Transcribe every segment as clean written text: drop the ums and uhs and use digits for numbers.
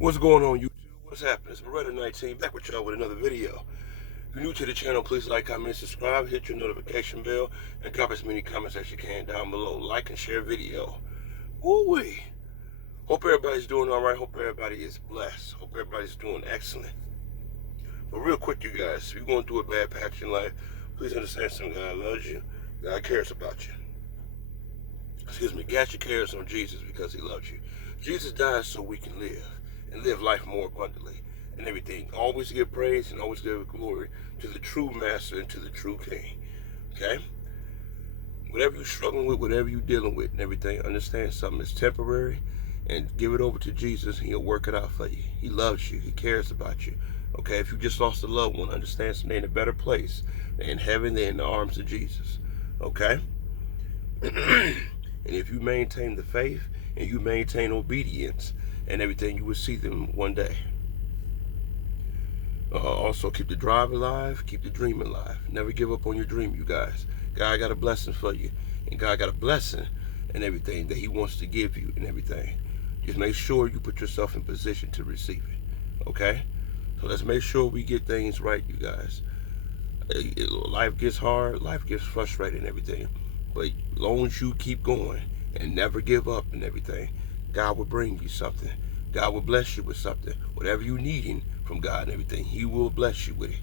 What's going on, YouTube? What's happening? It's Beretta19 back with y'all with another video. If you're new to the channel, please like, comment, subscribe, hit your notification bell, and drop as many comments as you can down below. Like and share video. Woo-wee. Hope everybody's doing all right. Hope everybody is blessed. Hope everybody's doing excellent. But real quick, you guys, if you're going through a bad patch in life, please understand some God loves you. God cares about you. Cast your cares on Jesus because he loves you. Jesus died so we can live and live life more abundantly and everything. Always give praise and always give glory to the true master and to the true king. Okay? Whatever you're struggling with, whatever you're dealing with and everything, understand something is temporary and give it over to Jesus and he'll work it out for you. He loves you. He cares about you. Okay? If you just lost a loved one, understand something in a better place. They're in heaven. They're in the arms of Jesus. Okay? And if you maintain the faith and you maintain obedience and everything, you will see them one day. Also, keep the drive alive, keep the dream alive. Never give up on your dream, you guys. God got a blessing for you. And God got a blessing and everything that he wants to give you and everything. Just make sure you put yourself in position to receive it. Okay? So let's make sure we get things right, you guys. Life gets hard, life gets frustrating and everything. But as long as you keep going and never give up and everything, God will bring you something. God will bless you with something. Whatever you're needing from God and everything, he will bless you with it.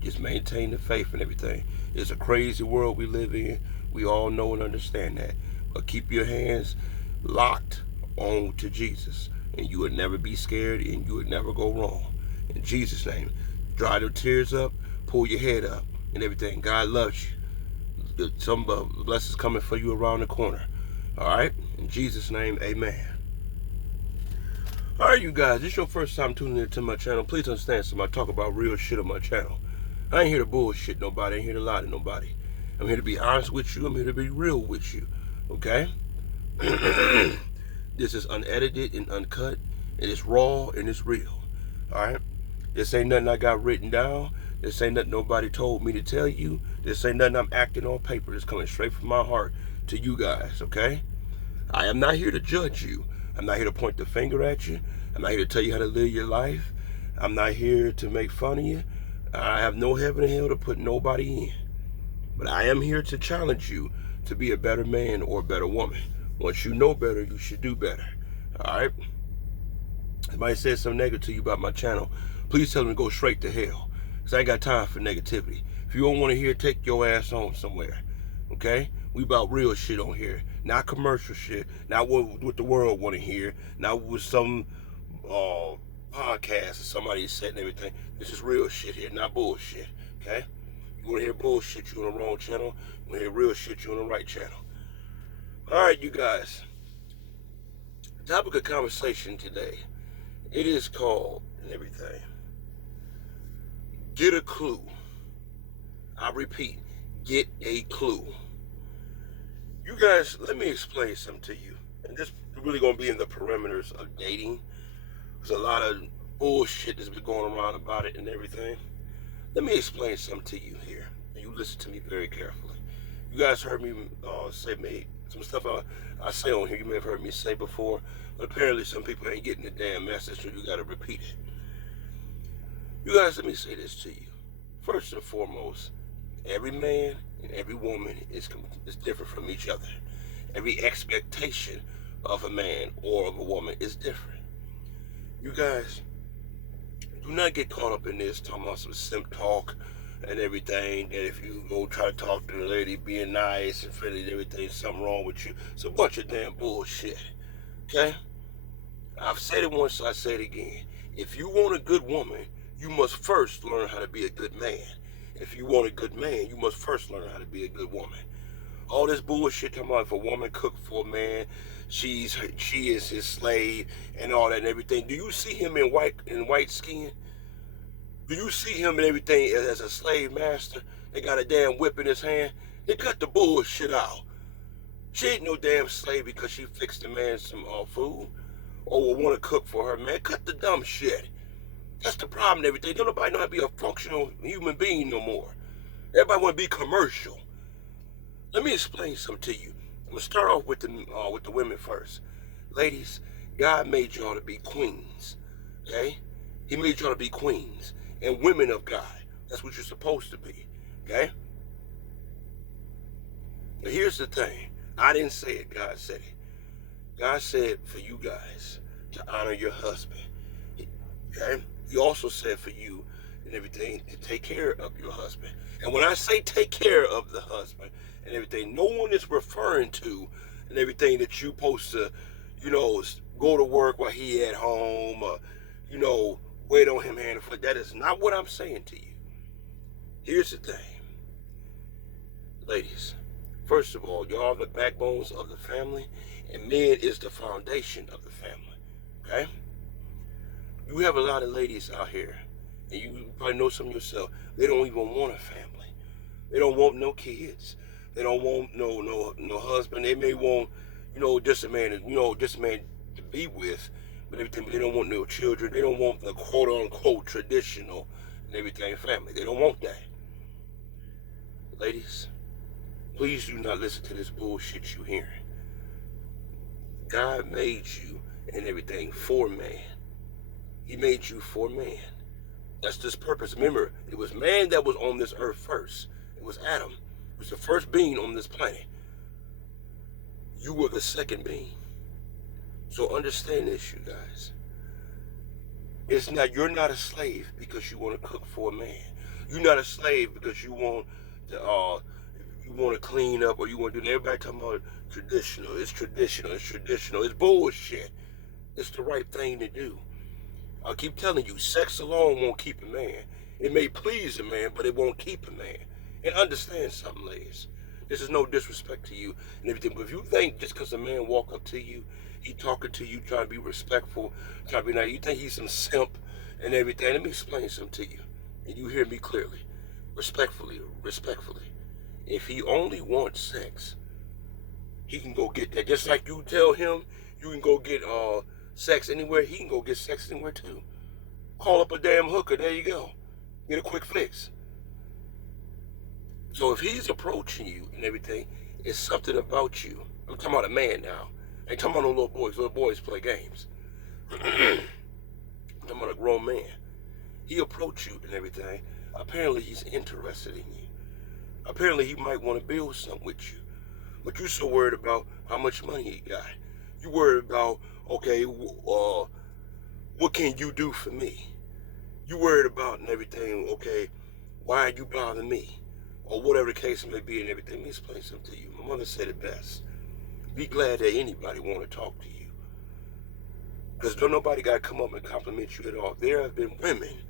Just maintain the faith and everything. It's a crazy world we live in. We all know and understand that. But keep your hands locked on to Jesus. And you would never be scared and you would never go wrong. In Jesus' name, dry the tears up, pull your head up and everything. God loves you. Some blessings coming for you around the corner. All right? In Jesus' name, amen. All right, you guys, this is your first time tuning into my channel. Please understand, I talk about real shit on my channel. I ain't here to bullshit nobody. I ain't here to lie to nobody. I'm here to be honest with you. I'm here to be real with you. Okay? This is unedited and uncut. And it's raw and it's real. All right? This ain't nothing I got written down. This ain't nothing nobody told me to tell you. This ain't nothing I'm acting on paper. It's coming straight from my heart to you guys, okay? I am not here to judge you. I'm not here to point the finger at you. I'm not here to tell you how to live your life. I'm not here to make fun of you. I have no heaven and hell to put nobody in. But I am here to challenge you to be a better man or a better woman. Once you know better, you should do better. All right? Somebody said something negative to you about my channel, please tell them to go straight to hell. Because I ain't got time for negativity. If you don't want to hear, take your ass on somewhere. Okay? We about real shit on here. Not commercial shit. Not what the world want to hear. Not with some podcast or somebody said and everything. This is real shit here, not bullshit. Okay? You want to hear bullshit, you on the wrong channel. You want to hear real shit, you on the right channel. Alright, you guys. Topic of conversation today. It is called and everything. Get a clue. I repeat, get a clue. You guys, let me explain something to you. And this really gonna be in the perimeters of dating. There's a lot of bullshit that's been going around about it and everything. Let me explain something to you here. And you listen to me very carefully. You guys heard me say some stuff I say on here. You may have heard me say before. But apparently some people ain't getting the damn message, so you gotta repeat it. You guys, let me say this to you. First and foremost, every man and every woman is different from each other. Every expectation of a man or of a woman is different. You guys, do not get caught up in this talking about some simp talk and everything, that if you go try to talk to the lady being nice and friendly and everything, something wrong with you. It's a bunch of damn bullshit. Okay? I've said it once, so I say it again. If you want a good woman, you must first learn how to be a good man. If you want a good man, you must first learn how to be a good woman. All this bullshit talking about if a woman cook for a man, she is his slave and all that and everything. Do you see him in white skin? Do you see him and everything as a slave master? They got a damn whip in his hand. They cut the bullshit out. She ain't no damn slave because she fixed the man some food or will want to cook for her, man. Cut the dumb shit. That's the problem and everything. Don't nobody know how to be a functional human being no more. Everybody want to be commercial. Let me explain something to you. I'm going to start off with the women first. Ladies, God made y'all to be queens. Okay? He made y'all to be queens and women of God. That's what you're supposed to be. Okay? But here's the thing. I didn't say it. God said it. God said for you guys to honor your husband. Okay? He also said for you and everything to take care of your husband. And when I say take care of the husband and everything, no one is referring to and everything that you supposed to, go to work while he at home or, wait on him hand and foot. That is not what I'm saying to you. Here's the thing. Ladies, first of all, y'all are the backbones of the family, and men is the foundation of the family. Okay? You have a lot of ladies out here, and you probably know some yourself. They don't even want a family. They don't want no kids. They don't want no husband. They may want, just a man, to be with, but everything. But they don't want no children. They don't want the quote unquote traditional and everything family. They don't want that. Ladies, please do not listen to this bullshit you hearing. God made you and everything for man. He made you for man. That's this purpose. Remember, it was man that was on this earth first. It was Adam. It was the first being on this planet. You were the second being. So understand this, you guys. You're not a slave because you want to cook for a man. You're not a slave because you want to clean up or you want to do. Everybody talking about traditional. It's traditional. It's traditional. It's bullshit. It's the right thing to do. I keep telling you, sex alone won't keep a man. It may please a man, but it won't keep a man. And understand something, ladies. This is no disrespect to you and everything. But if you think just because a man walk up to you, he talking to you, trying to be respectful, trying to be nice, you think he's some simp and everything. Let me explain something to you. And you hear me clearly. Respectfully. If he only wants sex, he can go get that. Just like you tell him you can go get sex anywhere, he can go get sex anywhere too. Call up a damn hooker, there you go. Get a quick fix. So if he's approaching you and everything, it's something about you. I'm talking about a man now. I ain't talking about no little boys. Little boys play games. I'm talking about a grown man. He approached you and everything. Apparently he's interested in you. Apparently he might want to build something with you. But you're so worried about how much money he got. You worried about, okay, what can you do for me? You worried about and everything, okay, why are you bothering me? Or whatever the case may be and everything. Let me explain something to you. My mother said it best. Be glad that anybody want to talk to you. Because don't nobody got to come up and compliment you at all. There have been women,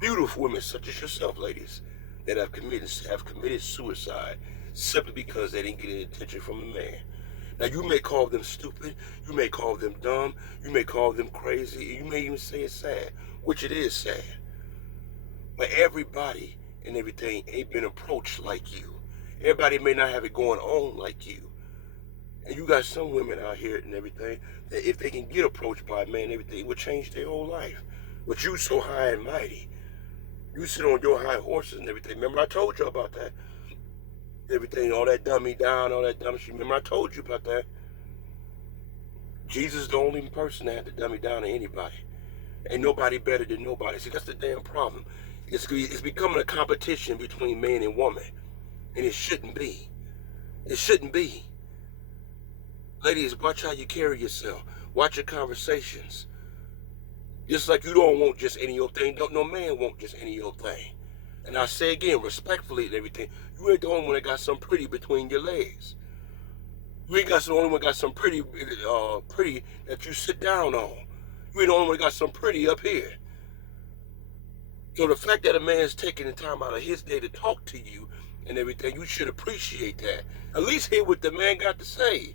beautiful women such as yourself, ladies, that have committed suicide simply because they didn't get any attention from a man. Now, you may call them stupid, you may call them dumb, you may call them crazy, you may even say it's sad, which it is sad. But everybody and everything ain't been approached like you. Everybody may not have it going on like you. And you got some women out here and everything that if they can get approached by a man and everything, it would change their whole life. But you so high and mighty. You sit on your high horses and everything. Remember I told you about that. Everything, all that dummy down, all that dumb shit. Remember I told you about that. Jesus is the only person that had to dummy down to anybody. Ain't nobody better than nobody. See, that's the damn problem. It's becoming a competition between man and woman. And it shouldn't be. It shouldn't be. Ladies, watch how you carry yourself. Watch your conversations. Just like you don't want just any old thing, no man want just any old thing. And I say again, respectfully and everything, you ain't the only one that got some pretty between your legs. You ain't the only one that got some pretty that you sit down on. You ain't the only one that got some pretty up here. So the fact that a man's taking the time out of his day to talk to you and everything, you should appreciate that. At least hear what the man got to say.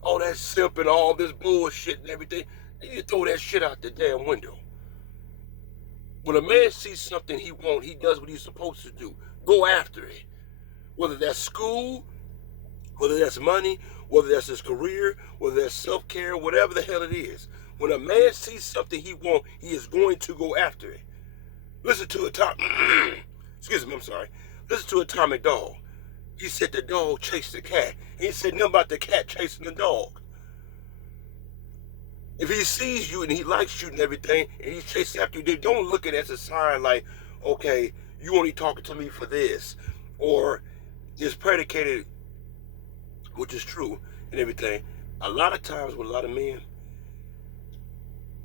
All that simp and all this bullshit and everything, you throw that shit out the damn window. When a man sees something he wants, he does what he's supposed to do. Go after it. Whether that's school, whether that's money, whether that's his career, whether that's self-care, whatever the hell it is. When a man sees something he wants, he is going to go after it. Listen to Atomic Dog. He said the dog chased the cat. He said nothing about the cat chasing the dog. If he sees you and he likes you and everything, and he's chasing after you, then don't look at it as a sign like, okay, you only talking to me for this, or it's predicated, which is true and everything. A lot of times with a lot of men,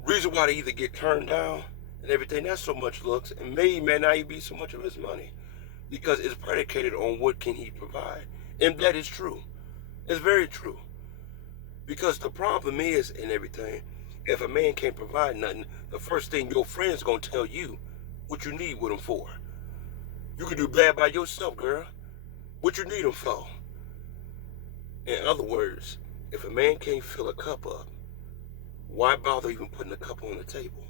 reason why they either get turned down and everything, not so much looks, and may not even be so much of his money, because it's predicated on what can he provide. And that is true. It's very true. Because the problem is, and everything, if a man can't provide nothing, the first thing your friend's gonna tell you what you need with him for. You can do bad by yourself, girl. What you need him for? In other words, if a man can't fill a cup up, why bother even putting a cup on the table?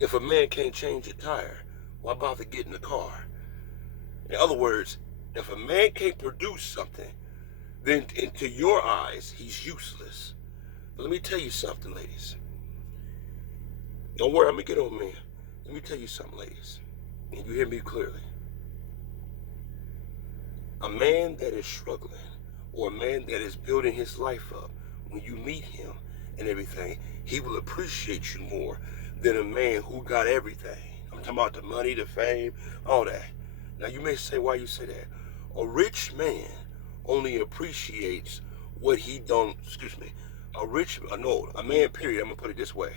If a man can't change a tire, why bother getting a car? In other words, if a man can't produce something, then into your eyes, he's useless. But let me tell you something, ladies. Don't worry, I'm gonna get on, man. Let me tell you something, ladies, and you hear me clearly. A man that is struggling, or a man that is building his life up, when you meet him and everything, he will appreciate you more than a man who got everything. I'm talking about the money, the fame, all that. Now you may say, why you say that? A rich man only appreciates what he don't, a man, period, I'm gonna put it this way.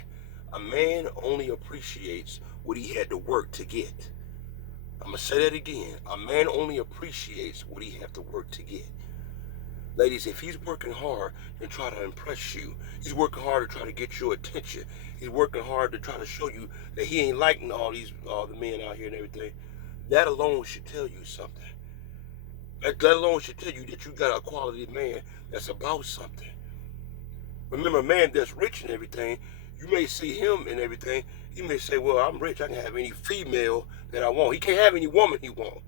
A man only appreciates what he had to work to get. I'm gonna say that again. A man only appreciates what he had to work to get. Ladies, if he's working hard to try to impress you, he's working hard to try to get your attention, he's working hard to try to show you that he ain't liking all the men out here and everything, that alone should tell you something. That alone should tell you that you got a quality man that's about something. Remember, a man that's rich and everything, you may see him and everything, he may say, well, I'm rich, I can have any female that I want. He can't have any woman he want.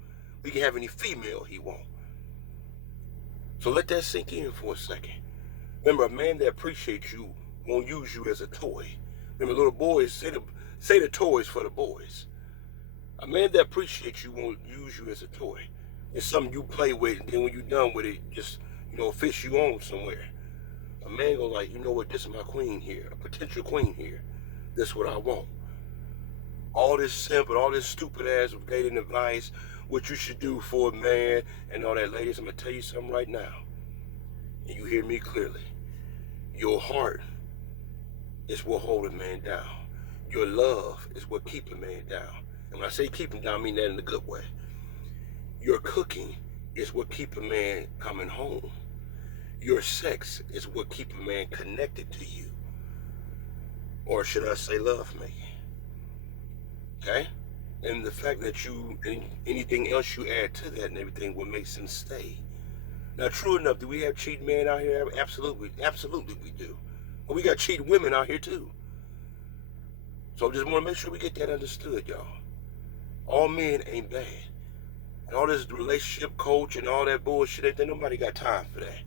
He can have any female he want. So let that sink in for a second. Remember, a man that appreciates you won't use you as a toy. Remember, little boys, say the toys for the boys. A man that appreciates you won't use you as a toy. It's something you play with, and then when you're done with it, just, fish you on somewhere. A man go like, you know what, this is my queen here, a potential queen here. This is what I want. All this simp and all this stupid ass dating advice, what you should do for a man and all that, ladies, I'm gonna tell you something right now. And you hear me clearly. Your heart is what hold a man down. Your love is what keep a man down. And when I say keep him down, I mean that in a good way. Your cooking is what keep a man coming home. Your sex is what keep a man connected to you. Or should I say love making? Okay? And the fact that anything else you add to that and everything will make them stay. Now, true enough, do we have cheating men out here? Absolutely. Absolutely we do. But we got cheating women out here too. So I just want to make sure we get that understood, y'all. All men ain't bad. And all this relationship coach and all that bullshit, ain't nobody got time for that.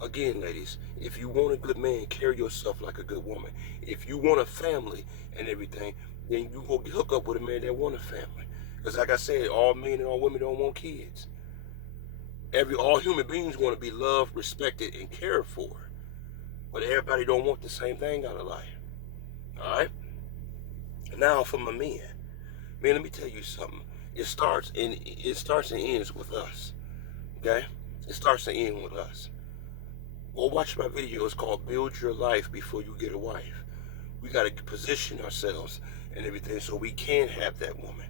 Again, ladies, if you want a good man, carry yourself like a good woman. If you want a family and everything, then you go hook up with a man that want a family. Because like I said, all men and all women don't want kids. All human beings want to be loved, respected, and cared for. But everybody don't want the same thing out of life. All right? Now for my men. Man, let me tell you something. It starts and ends with us. Okay? It starts and ends with us. Go watch my video. It's called Build Your Life Before You Get a Wife. We got to position ourselves and everything so we can have that woman.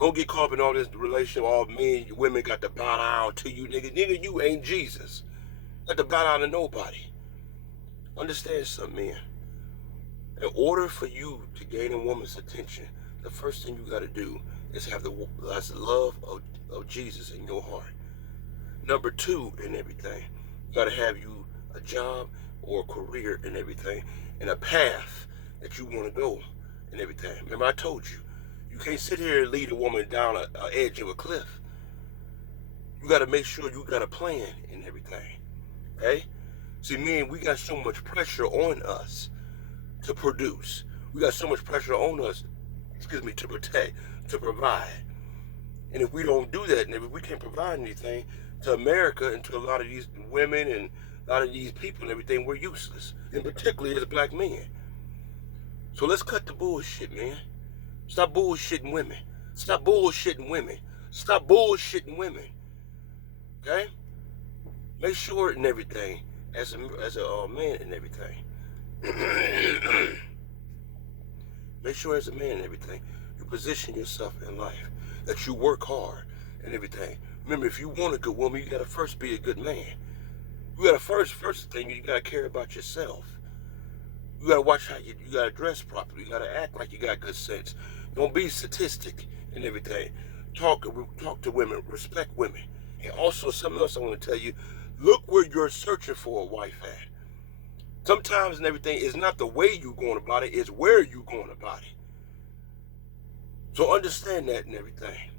Don't get caught up in all this relationship. All men, women got to bow down to you, nigga. Nigga, you ain't Jesus. Got to bow down to nobody. Understand something, man. In order for you to gain a woman's attention, the first thing you got to do is have the love of Jesus in your heart. Number two, and everything, you got to have you a job or a career and everything, and a path that you want to go and everything. Remember, I told you, you can't sit here and lead a woman down an edge of a cliff. You got to make sure you got a plan and everything. Okay? See, man, we got so much pressure on us to produce. We got so much pressure on us, to protect, to provide. And if we don't do that, and if we can't provide anything to America and to a lot of these women and a lot of these people and everything, we're useless, and particularly as black men. So let's cut the bullshit, man. Stop bullshitting women. Stop bullshitting women. Stop bullshitting women. Okay? Make sure and everything, as a man and everything. Make sure as a man and everything, you position yourself in life, that you work hard and everything. Remember, if you want a good woman, you gotta first be a good man. You gotta first thing, you gotta care about yourself. You gotta watch how you gotta dress properly. You gotta act like you got good sense. Don't be statistic and everything. Talk to women, respect women. And also something else I want to tell you, look where you're searching for a wife at. Sometimes and everything, it's not the way you're going about it, it's where you're going about it. So understand that and everything.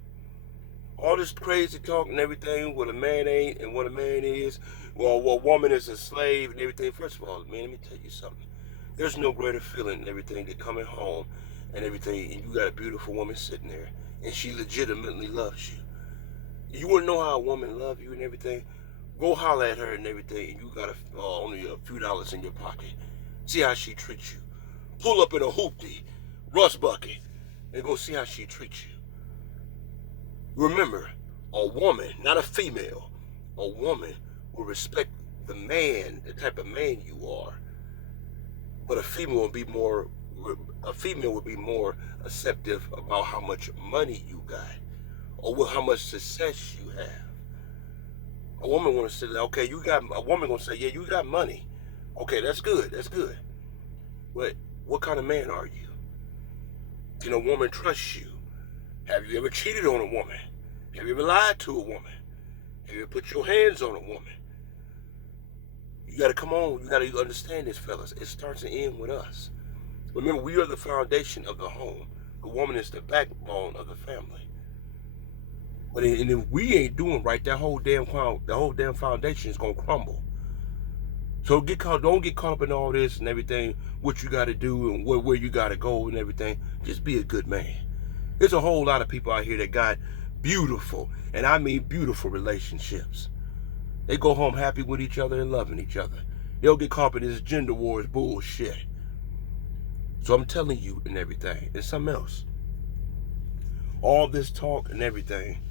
All this crazy talk and everything, what a man ain't and what a man is, well, a woman is a slave and everything. First of all, man, let me tell you something. There's no greater feeling and everything than coming home and everything, and you got a beautiful woman sitting there, and she legitimately loves you. You want to know how a woman loves you and everything? Go holler at her and everything, and you got only a few dollars in your pocket. See how she treats you. Pull up in a hoopty, rust bucket, and go see how she treats you. Remember, a woman, not a female, a woman will respect the man, the type of man you are. But a female would be more acceptive about how much money you got, or how much success you have. A woman want to say, okay, a woman gonna say, yeah, you got money. Okay, that's good. But what kind of man are you? Can a woman trust you? Have you ever cheated on a woman? Have you ever lied to a woman? Have you ever put your hands on a woman? You got to come on. You got to understand this, fellas. It starts and ends with us. Remember, we are the foundation of the home. The woman is the backbone of the family. But if we ain't doing right, the whole damn foundation is gonna crumble. So don't get caught up in all this and everything. What you got to do and where you got to go and everything. Just be a good man. There's a whole lot of people out here that got beautiful, and I mean beautiful relationships. They go home happy with each other and loving each other. They don't get caught up in this gender wars bullshit. So I'm telling you and everything, and something else. All this talk and everything,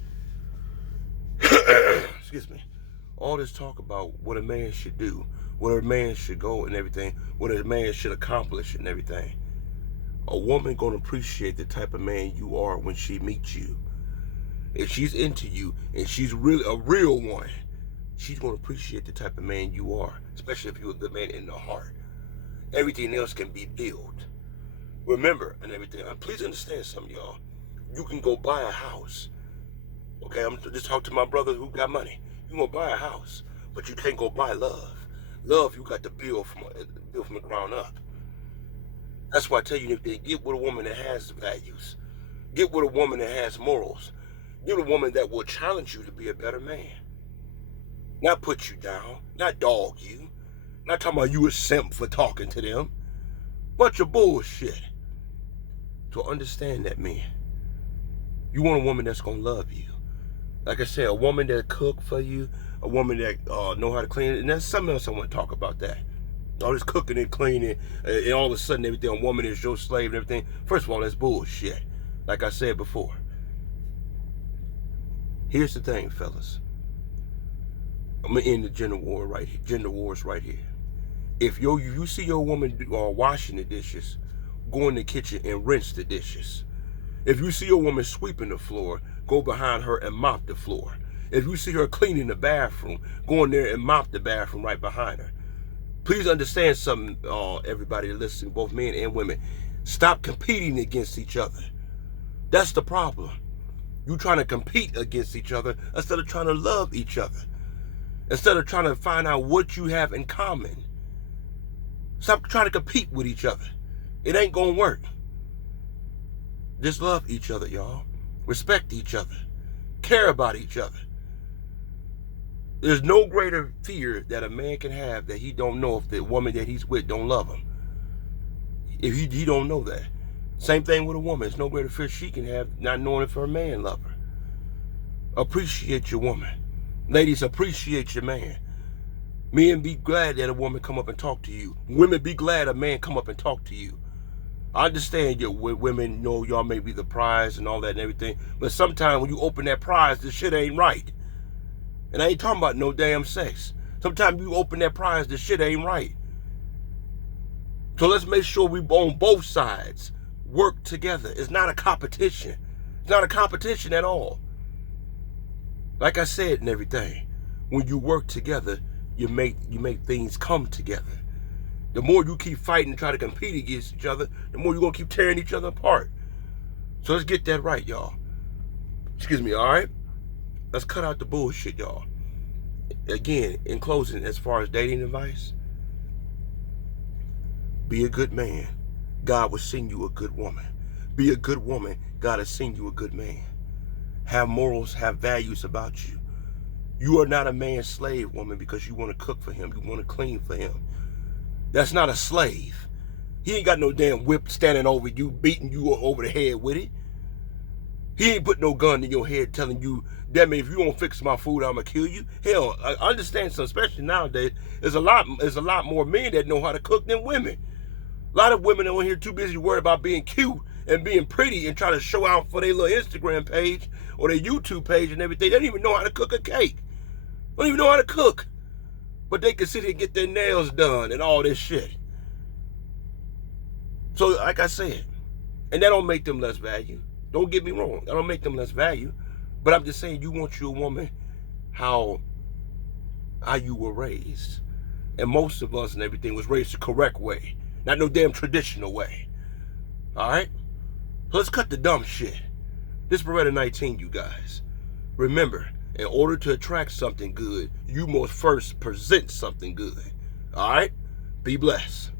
excuse me, all this talk about what a man should do, where a man should go and everything, what a man should accomplish and everything. A woman gonna appreciate the type of man you are when she meets you. If she's into you and she's really a real one, she's gonna appreciate the type of man you are, especially if you're a good man in the heart. Everything else can be built. Remember and everything. Please understand something, y'all. You can go buy a house. Okay, I'm just talking to my brother who got money. You can go buy a house, but you can't go buy love. Love, you got to build from the ground up. That's why I tell you, if they get with a woman that has values, get with a woman that has morals, get with a woman that will challenge you to be a better man. Not put you down, not dog you, not talking about you a simp for talking to them. Bunch of bullshit. So understand that, man. You want a woman that's gonna love you. Like I said, a woman that cook for you, a woman that know how to clean it, and that's something else I want to talk about that. All this cooking and cleaning, and all of a sudden everything, a woman is your slave and everything. First of all, that's bullshit. Like I said before. Here's the thing, fellas. I'm gonna end the gender wars right here. If you see your woman washing the dishes, go in the kitchen and rinse the dishes. If you see your woman sweeping the floor, go behind her and mop the floor. If you see her cleaning the bathroom, go in there and mop the bathroom right behind her. Please understand something, everybody listening, both men and women. Stop competing against each other. That's the problem. You trying to compete against each other instead of trying to love each other. Instead of trying to find out what you have in common. Stop trying to compete with each other. It ain't gonna work. Just love each other, y'all. Respect each other. Care about each other. There's no greater fear that a man can have that he don't know if the woman that he's with don't love him. If he don't know that. Same thing with a woman. There's no greater fear she can have not knowing if her man love her. Appreciate your woman. Ladies, appreciate your man. Men, be glad that a woman come up and talk to you. Women, be glad a man come up and talk to you. I understand you women, y'all may be the prize and all that and everything, but sometimes when you open that prize, this shit ain't right. And I ain't talking about no damn sex. Sometimes you open that prize, this shit ain't right. So let's make sure we on both sides work together. It's not a competition. It's not a competition at all. Like I said and everything, when you work together, you make things come together. The more you keep fighting and try to compete against each other, the more you're going to keep tearing each other apart. So let's get that right, y'all. Excuse me, all right? Let's cut out the bullshit, y'all. Again, in closing, as far as dating advice, be a good man. God will send you a good woman. Be a good woman. God will send you a good man. Have morals, have values about you. You are not a man's slave, woman, because you want to cook for him. You want to clean for him. That's not a slave. He ain't got no damn whip standing over you, beating you over the head with it. He ain't put no gun in your head telling you, damn it, if you don't fix my food, I'm going to kill you. Hell, I understand, so especially nowadays, there's a lot more men that know how to cook than women. A lot of women on here too busy worried about being cute and being pretty and trying to show out for their little Instagram page or their YouTube page and everything. They don't even know how to cook a cake. They don't even know how to cook. But they can sit here and get their nails done and all this shit. So, like I said, and that don't make them less value. Don't get me wrong. That don't make them less value. But I'm just saying, you want your woman how you were raised. And most of us and everything was raised the correct way. Not no damn traditional way. All right? So let's cut the dumb shit. This is Beretta 19, you guys. Remember, in order to attract something good, you must first present something good. All right? Be blessed.